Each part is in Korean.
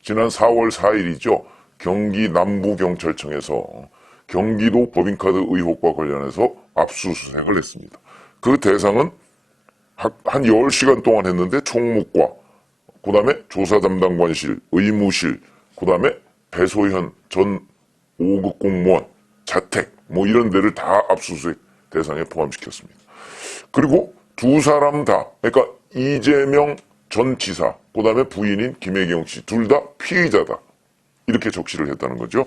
지난 4월 4일이죠. 경기 남부경찰청에서 경기도 법인카드 의혹과 관련해서 압수수색을 했습니다. 그 대상은 한 10시간 동안 했는데 총무과, 그 다음에 조사담당관실, 의무실, 그 다음에 배소현 전 5급 공무원, 자택, 뭐 이런 데를 다 압수수색 대상에 포함시켰습니다. 그리고 두 사람 다, 그러니까 이재명 전 지사, 그 다음에 부인인 김혜경 씨, 둘 다 피의자다. 이렇게 적시를 했다는 거죠.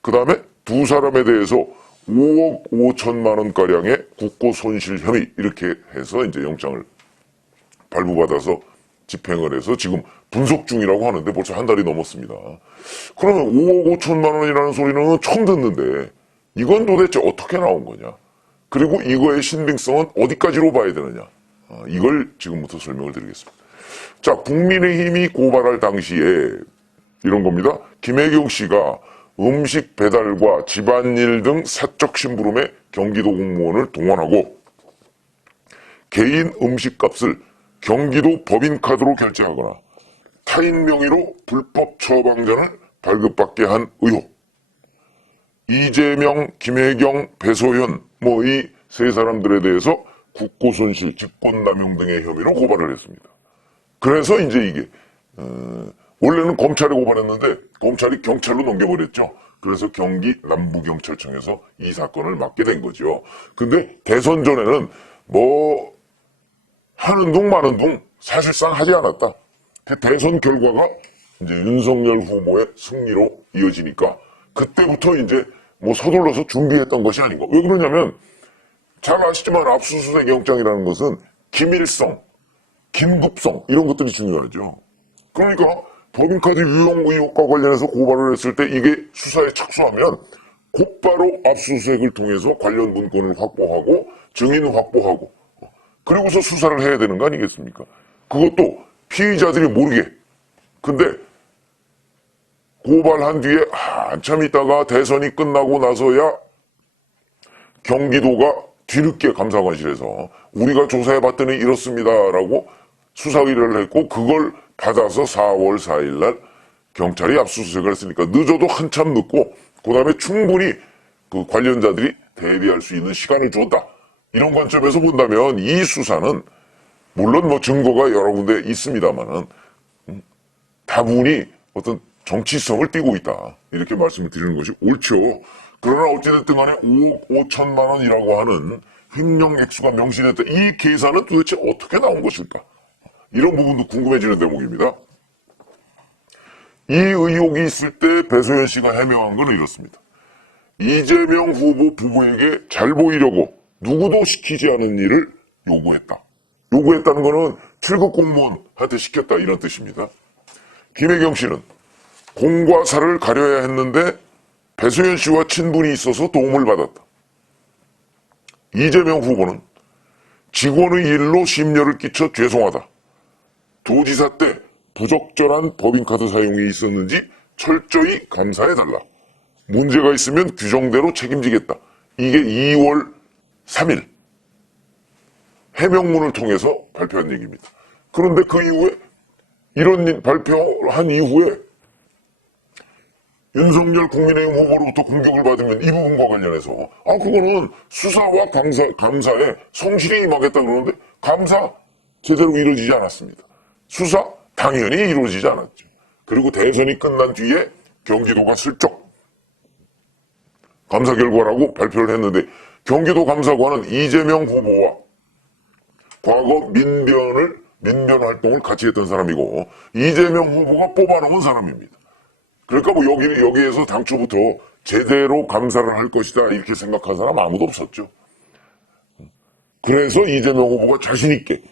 그 다음에 두 사람에 대해서 5억 5천만 원가량의 국고 손실 혐의, 이렇게 해서 이제 영장을 발부받아서 집행을 해서 지금 분석 중이라고 하는데 벌써 한 달이 넘었습니다. 그러면 5억 5천만 원이라는 소리는 처음 듣는데 이건 도대체 어떻게 나온 거냐? 그리고 이거의 신빙성은 어디까지로 봐야 되느냐? 이걸 지금부터 설명을 드리겠습니다. 자, 국민의힘이 고발할 당시에 이런 겁니다. 김혜경 씨가 음식 배달과 집안일 등 사적 심부름에 경기도 공무원을 동원하고 개인 음식값을 경기도 법인카드로 결제하거나 타인 명의로 불법 처방전을 발급받게 한 의혹. 이재명, 김혜경, 배소현 뭐 이 세 사람들에 대해서 국고손실, 직권남용 등의 혐의로 고발을 했습니다. 그래서 이제 이게 원래는 검찰에 고발했는데 검찰이 경찰로 넘겨버렸죠. 그래서 경기 남부경찰청에서 이 사건을 맡게 된 거죠. 근데 대선 전에는 뭐 하는 둥 마는 둥 사실상 하지 않았다. 대선 결과가 이제 윤석열 후보의 승리로 이어지니까 그때부터 이제 뭐 서둘러서 준비했던 것이 아닌가. 왜 그러냐면 잘 아시지만 압수수색 영장이라는 것은 기밀성, 긴급성 이런 것들이 중요하죠. 그러니까 법인카드 유용 의혹과 관련해서 고발을 했을 때 이게 수사에 착수하면 곧바로 압수수색을 통해서 관련 문건을 확보하고 증인 확보하고 그리고서 수사를 해야 되는 거 아니겠습니까? 그것도 피의자들이 모르게. 근데 고발한 뒤에 한참 있다가 대선이 끝나고 나서야 경기도가 뒤늦게 감사관실에서 우리가 조사해봤더니 이렇습니다라고 수사 의뢰를 했고 그걸 받아서 4월 4일 날 경찰이 압수수색을 했으니까 늦어도 한참 늦고 그 다음에 충분히 그 관련자들이 대비할 수 있는 시간을 줬다. 이런 관점에서 본다면 이 수사는 물론 뭐 증거가 여러 군데 있습니다만은 다분히 어떤 정치성을 띠고 있다. 이렇게 말씀을 드리는 것이 옳죠. 그러나 어찌됐든 간에 5억 5천만 원이라고 하는 횡령 액수가 명시됐다. 이 계산은 도대체 어떻게 나온 것일까? 이런 부분도 궁금해지는 대목입니다. 이 의혹이 있을 때 배소연 씨가 해명한 건 이렇습니다. 이재명 후보 부부에게 잘 보이려고 누구도 시키지 않은 일을 요구했다. 요구했다는 거는 7급 공무원한테 시켰다 이런 뜻입니다. 김혜경 씨는 공과 사를 가려야 했는데 배소연 씨와 친분이 있어서 도움을 받았다. 이재명 후보는 직원의 일로 심려를 끼쳐 죄송하다. 도지사 때 부적절한 법인카드 사용이 있었는지 철저히 감사해달라. 문제가 있으면 규정대로 책임지겠다. 이게 2월 3일 해명문을 통해서 발표한 얘기입니다. 그런데 그 이후에 이런 발표한 이후에 윤석열 국민의힘 후보로부터 공격을 받으면 이 부분과 관련해서 그거는 수사와 감사에 성실히 임하겠다 그러는데 감사 제대로 이루어지지 않았습니다. 수사 당연히 이루어지지 않았죠. 그리고 대선이 끝난 뒤에 경기도가 슬쩍 감사 결과라고 발표를 했는데 경기도 감사관은 이재명 후보와 과거 민변 활동을 같이 했던 사람이고 이재명 후보가 뽑아놓은 사람입니다. 그러니까 뭐 여기에서 당초부터 제대로 감사를 할 것이다 이렇게 생각한 사람 아무도 없었죠. 그래서 이재명 후보가 자신 있게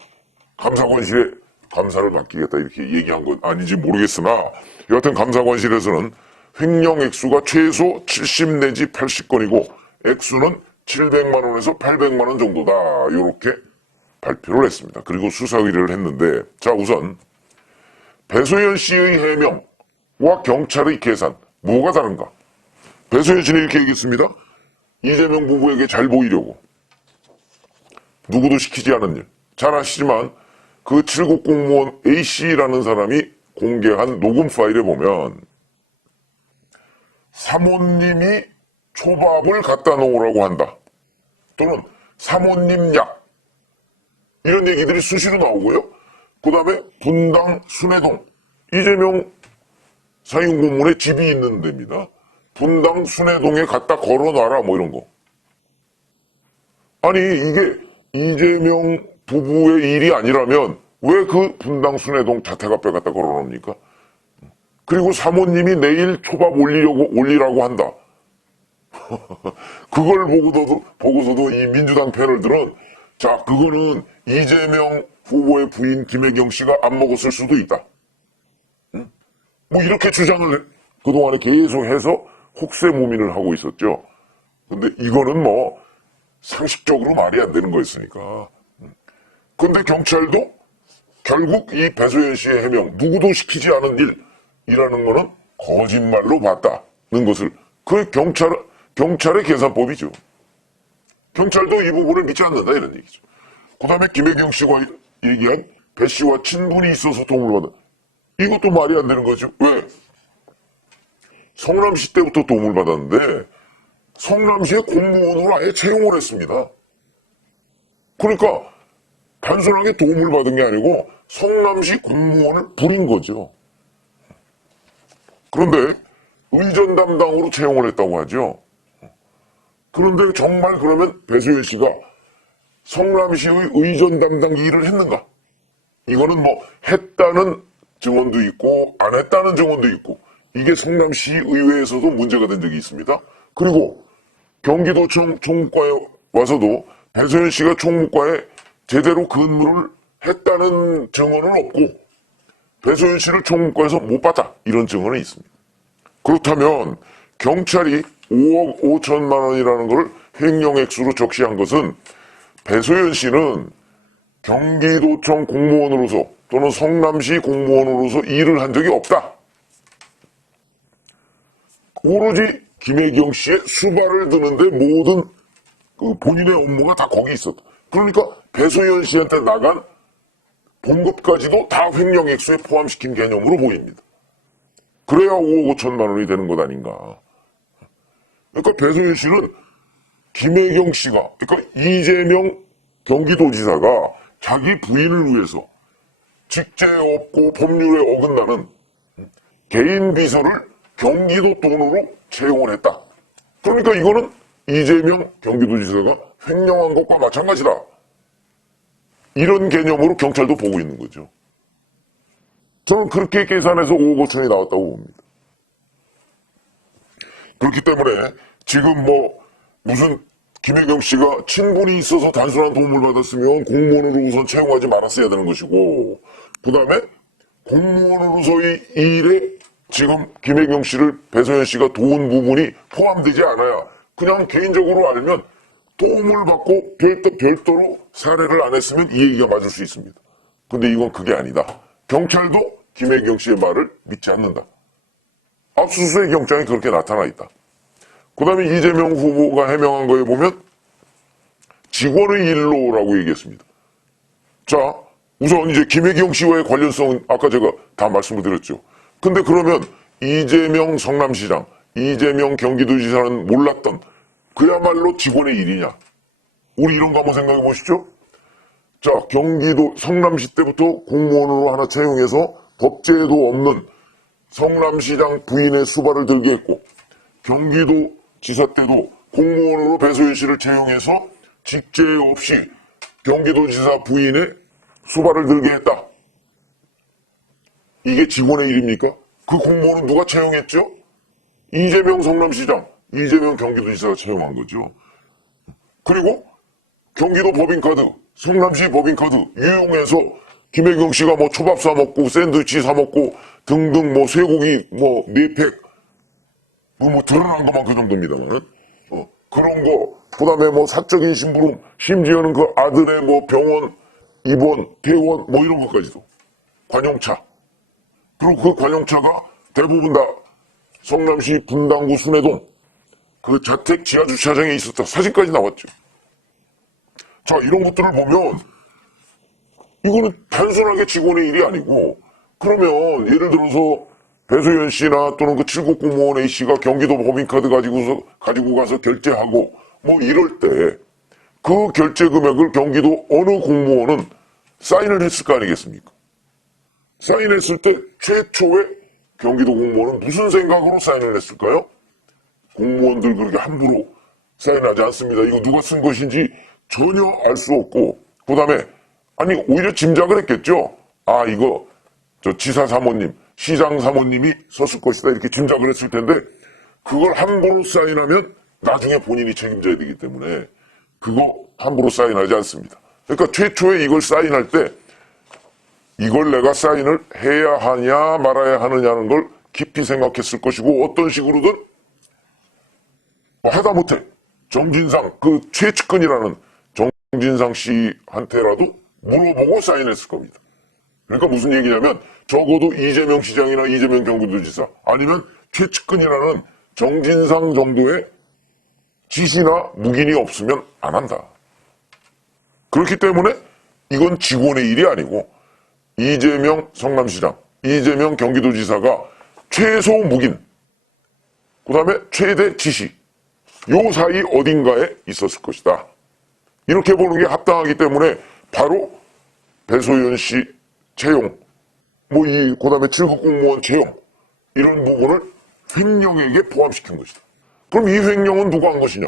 감사관실에 감사를 맡기겠다 이렇게 얘기한 건 아닌지 모르겠으나 여하튼 감사관실에서는 횡령 액수가 최소 70 내지 80건이고 액수는 700만 원에서 800만 원 정도다 이렇게 발표를 했습니다. 그리고 수사 의뢰를 했는데 자 우선 배소연 씨의 해명과 경찰의 계산 뭐가 다른가? 배소연 씨는 이렇게 얘기했습니다. 이재명 부부에게 잘 보이려고 누구도 시키지 않은 일. 잘 아시지만 그 7급 공무원 A씨라는 사람이 공개한 녹음 파일에 보면 사모님이 초밥을 갖다 놓으라고 한다. 또는 사모님 약. 이런 얘기들이 수시로 나오고요. 그 다음에 분당 순회동. 이재명 상임고문의 집이 있는 데입니다. 분당 순회동에 갖다 걸어놔라 뭐 이런 거. 아니 이게 이재명 부부의 일이 아니라면 왜 그 분당 순회동 자택 앞에 갖다 걸어놓습니까? 그리고 사모님이 내일 초밥 올리라고 한다. 그걸 보고서도 이 민주당 패널들은 자 그거는 이재명 후보의 부인 김혜경 씨가 안 먹었을 수도 있다. 뭐 이렇게 주장을 그동안에 계속해서 혹세무민을 하고 있었죠. 근데 이거는 뭐 상식적으로 말이 안 되는 거였으니까. 근데 경찰도 결국 이 배소연 씨의 해명, 누구도 시키지 않은 일이라는 거는 거짓말로 봤다는 것을 그 경찰의 계산법이죠. 경찰도 이 부분을 믿지 않는다 이런 얘기죠. 그 다음에 김혜경 씨가 얘기한 배 씨와 친분이 있어서 도움을 받아. 이것도 말이 안 되는 거죠. 왜? 성남시 때부터 도움을 받았는데 성남시의 공무원으로 아예 채용을 했습니다. 그러니까 단순하게 도움을 받은 게 아니고 성남시 공무원을 부린 거죠. 그런데 의전 담당으로 채용을 했다고 하죠. 그런데 정말 그러면 배소연 씨가 성남시의 의전 담당 일을 했는가? 이거는 뭐 했다는 증언도 있고 안 했다는 증언도 있고 이게 성남시 의회에서도 문제가 된 적이 있습니다. 그리고 경기도청 총무과에 와서도 배소연 씨가 총무과에 제대로 근무를 했다는 증언은 없고 배소연 씨를 총무과에서 못 봤다 이런 증언은 있습니다. 그렇다면 경찰이 5억 5천만 원이라는 걸 횡령액수로 적시한 것은 배소연 씨는 경기도청 공무원으로서 또는 성남시 공무원으로서 일을 한 적이 없다. 오로지 김혜경 씨의 수발을 드는데 모든 그 본인의 업무가 다 거기 있었다. 그러니까 배소연 씨한테 나간 봉급까지도 다 횡령액수에 포함시킨 개념으로 보입니다. 그래야 5억 5천만 원이 되는 것 아닌가. 그러니까 배소연 씨는 김혜경 씨가, 그러니까 이재명 경기도지사가 자기 부인을 위해서 직제에 없고 법률에 어긋나는 개인 비서를 경기도 돈으로 채용을 했다. 그러니까 이거는 이재명 경기도지사가 횡령한 것과 마찬가지다. 이런 개념으로 경찰도 보고 있는 거죠. 저는 그렇게 계산해서 5억 5천이 나왔다고 봅니다. 그렇기 때문에 지금 뭐 무슨 김혜경 씨가 친분이 있어서 단순한 도움을 받았으면 공무원으로 우선 채용하지 말았어야 되는 것이고 그 다음에 공무원으로서의 일에 지금 김혜경 씨를 배소연 씨가 도운 부분이 포함되지 않아야 그냥 개인적으로 알면 도움을 받고 별도로 사례를 안 했으면 이 얘기가 맞을 수 있습니다. 근데 이건 그게 아니다. 경찰도 김혜경 씨의 말을 믿지 않는다. 압수수색 영장이 그렇게 나타나 있다. 그 다음에 이재명 후보가 해명한 거에 보면 직원의 일로라고 얘기했습니다. 자, 우선 이제 김혜경 씨와의 관련성은 아까 제가 다 말씀을 드렸죠. 근데 그러면 이재명 성남시장, 이재명 경기도지사는 몰랐던 그야말로 직원의 일이냐? 우리 이런 거 한번 생각해 보시죠. 자, 경기도 성남시 때부터 공무원으로 하나 채용해서 법제에도 없는 성남시장 부인의 수발을 들게 했고 경기도 지사 때도 공무원으로 배소연 씨를 채용해서 직제 없이 경기도지사 부인의 수발을 들게 했다. 이게 직원의 일입니까? 그 공무원은 누가 채용했죠? 이재명 성남시장, 이재명 경기도지사가 채용한 거죠. 그리고 경기도 법인카드, 성남시 법인카드 유용해서 김혜경 씨가 뭐 초밥 사 먹고 샌드위치 사 먹고 등등 뭐 쇠고기 뭐 4팩 뭐 드러난 것만 그 정도입니다만 그런 거 그다음에 뭐 사적인 심부름 심지어는 그 아들의 뭐 병원 입원 퇴원 뭐 이런 것까지도 관용차 그리고 그 관용차가 대부분 다 성남시 분당구 순회동 그 자택 지하주차장에 있었다 사진까지 나왔죠. 자 이런 것들을 보면 이거는 단순하게 직원의 일이 아니고 그러면 예를 들어서 배소연 씨나 또는 그 7급 공무원 A 씨가 경기도 법인카드 가지고 가서 결제하고 뭐 이럴 때 그 결제 금액을 경기도 어느 공무원은 사인을 했을 거 아니겠습니까? 사인했을 때 최초에 경기도 공무원은 무슨 생각으로 사인을 했을까요? 공무원들 그렇게 함부로 사인하지 않습니다. 이거 누가 쓴 것인지 전혀 알 수 없고, 그 다음에, 아니, 오히려 짐작을 했겠죠? 아, 이거, 저 지사 사모님, 시장 사모님이 썼을 것이다. 이렇게 짐작을 했을 텐데, 그걸 함부로 사인하면 나중에 본인이 책임져야 되기 때문에, 그거 함부로 사인하지 않습니다. 그러니까 최초에 이걸 사인할 때, 이걸 내가 사인을 해야 하냐 말아야 하느냐는 걸 깊이 생각했을 것이고, 어떤 식으로든 뭐 하다못해 정진상 그 최측근이라는 정진상 씨한테라도 물어보고 사인했을 겁니다. 그러니까 무슨 얘기냐면 적어도 이재명 시장이나 이재명 경기도지사 아니면 최측근이라는 정진상 정도의 지시나 묵인이 없으면 안 한다. 그렇기 때문에 이건 직원의 일이 아니고 이재명 성남시장, 이재명 경기도지사가 최소 묵인, 그 다음에 최대 지시, 요 사이 어딘가에 있었을 것이다. 이렇게 보는 게 합당하기 때문에 바로 배소연 씨 채용, 그 다음에 7급 공무원 채용, 이런 부분을 횡령에게 포함시킨 것이다. 그럼 이 횡령은 누가 한 것이냐?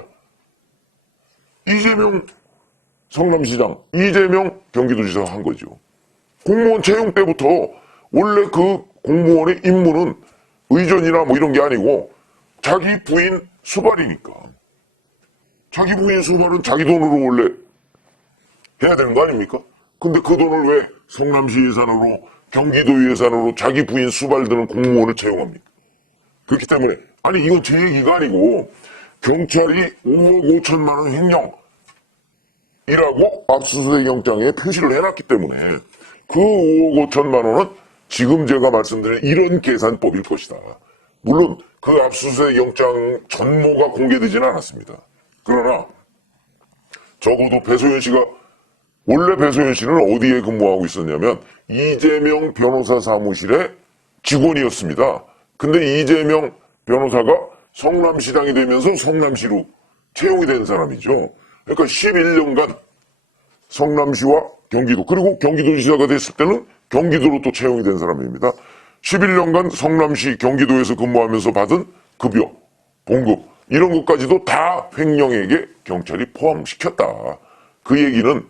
이재명 성남시장, 이재명 경기도지사가 한 거죠. 공무원 채용 때부터 원래 그 공무원의 임무는 의전이나 뭐 이런 게 아니고 자기 부인 수발이니까. 자기 부인 수발은 자기 돈으로 원래 해야 되는 거 아닙니까? 근데 그 돈을 왜 성남시 예산으로, 경기도 예산으로 자기 부인 수발 드는 공무원을 채용합니까? 그렇기 때문에, 아니, 이건 제 얘기가 아니고, 경찰이 5억 5천만 원 횡령이라고 압수수색 영장에 표시를 해놨기 때문에, 그 5억 5천만 원은 지금 제가 말씀드린 이런 계산법일 것이다. 물론, 그 압수수색 영장 전모가 공개되지는 않았습니다. 그러나, 적어도 배소연 씨가, 원래 배소연 씨는 어디에 근무하고 있었냐면, 이재명 변호사 사무실의 직원이었습니다. 근데 이재명 변호사가 성남시장이 되면서 성남시로 채용이 된 사람이죠. 그러니까 11년간 성남시와 경기도, 그리고 경기도지사가 됐을 때는 경기도로 또 채용이 된 사람입니다. 11년간 성남시 경기도에서 근무하면서 받은 급여, 봉급, 이런 것까지도 다 횡령에게 경찰이 포함시켰다. 그 얘기는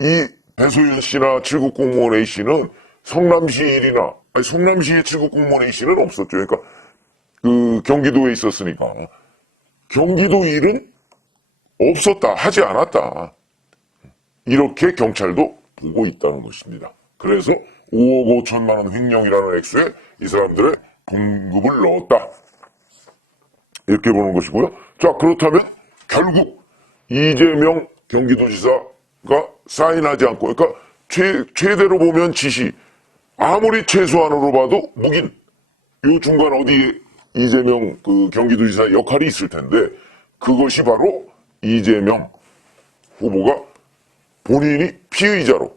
이 배소연 씨나 7급 공무원 A 씨는 성남시 일이나, 아니 성남시의 7급 공무원 A 씨는 없었죠. 그러니까 그 경기도에 있었으니까 경기도 일은 없었다, 하지 않았다. 이렇게 경찰도 보고 있다는 것입니다. 그래서 5억 5천만 원 횡령이라는 액수에 이 사람들의 봉급을 넣었다. 이렇게 보는 것이고요. 자, 그렇다면 결국 이재명 경기도지사가 사인하지 않고, 그러니까 최대로 보면 지시, 아무리 최소한으로 봐도 묵인, 요 중간 어디에 이재명 그 경기도지사 역할이 있을 텐데, 그것이 바로 이재명 후보가 본인이 피의자로,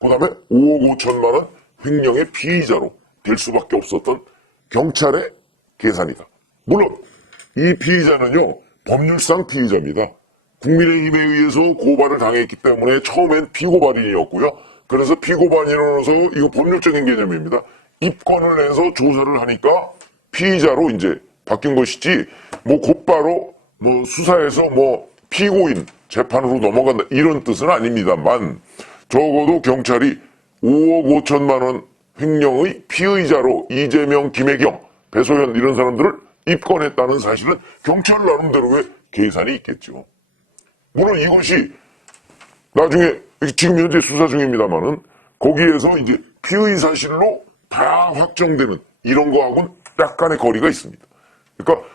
그 다음에 5억 5천만 원 횡령의 피의자로 될 수밖에 없었던 경찰의 계산이다. 물론 이 피의자는요, 법률상 피의자입니다. 국민의힘에 의해서 고발을 당했기 때문에 처음엔 피고발인이었고요. 그래서 피고발인으로서 이거 법률적인 개념입니다. 입건을 해서 조사를 하니까 피의자로 이제 바뀐 것이지, 뭐 곧바로 뭐 수사해서 뭐 피고인 재판으로 넘어간다 이런 뜻은 아닙니다만, 적어도 경찰이 5억 5천만 원 횡령의 피의자로 이재명, 김혜경, 배소연 이런 사람들을 입건했다는 사실은 경찰 나름대로의 계산이 있겠죠. 물론 이것이 나중에 지금 현재 수사 중입니다만은 거기에서 이제 피의 사실로 다 확정되는 이런 거하고는 약간의 거리가 있습니다. 그러니까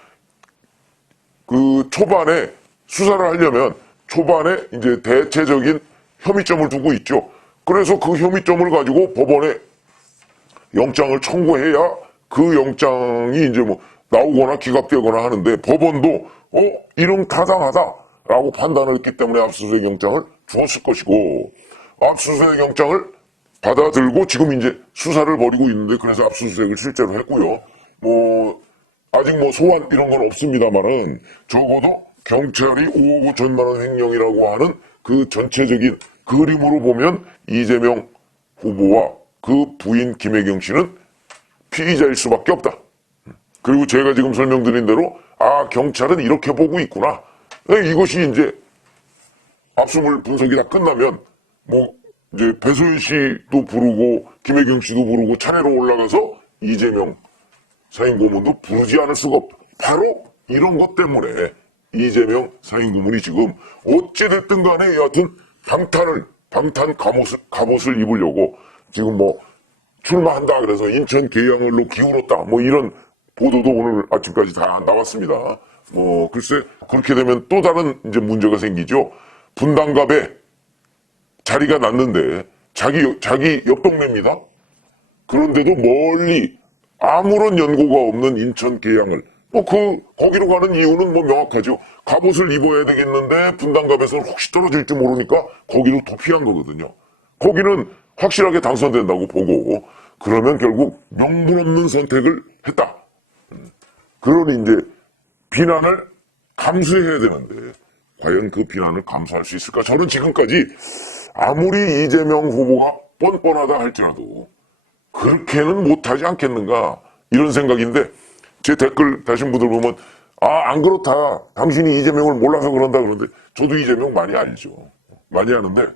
그 초반에 수사를 하려면 초반에 이제 대체적인 혐의점을 두고 있죠. 그래서 그 혐의점을 가지고 법원에 영장을 청구해야 그 영장이 이제 뭐 나오거나 기각되거나 하는데, 법원도 이런 타당하다라고 판단을 했기 때문에 압수수색 영장을 주었을 것이고, 압수수색 영장을 받아들고 지금 이제 수사를 벌이고 있는데 그래서 압수수색을 실제로 했고요. 뭐 아직 뭐 소환 이런 건 없습니다만은 적어도 경찰이 5억 5천만 원 횡령이라고 하는 그 전체적인 그림으로 보면 이재명 후보와 그 부인 김혜경 씨는 피의자일 수밖에 없다. 그리고 제가 지금 설명드린 대로 경찰은 이렇게 보고 있구나. 이것이 이제 압수물 분석이 다 끝나면 뭐 이제 배소연 씨도 부르고 김혜경 씨도 부르고 차례로 올라가서 이재명 사인고문도 부르지 않을 수가 없다. 바로 이런 것 때문에 이재명 사인고문이 지금 어찌됐든 간에 여하튼 방탄 갑옷을 입으려고 지금 뭐 출마한다 그래서 인천 계양을로 기울었다 뭐 이런 보도도 오늘 아침까지 다 나왔습니다. 뭐 글쎄 그렇게 되면 또 다른 이제 문제가 생기죠. 분당갑에 자리가 났는데 자기 옆 동네입니다. 그런데도 멀리 아무런 연고가 없는 인천 계양을 거기로 가는 이유는 뭐 명확하죠. 갑옷을 입어야 되겠는데 분당갑에서는 혹시 떨어질지 모르니까 거기로 도피한 거거든요. 거기는 확실하게 당선된다고 보고 그러면 결국 명분 없는 선택을 했다. 그러니 이제 비난을 감수해야 되는데 과연 그 비난을 감수할 수 있을까? 저는 지금까지 아무리 이재명 후보가 뻔뻔하다 할지라도 그렇게는 못하지 않겠는가 이런 생각인데 제 댓글 다신 분들 보면 안 그렇다. 당신이 이재명을 몰라서 그런다 그러는데 저도 이재명 많이 알죠. 많이 아는데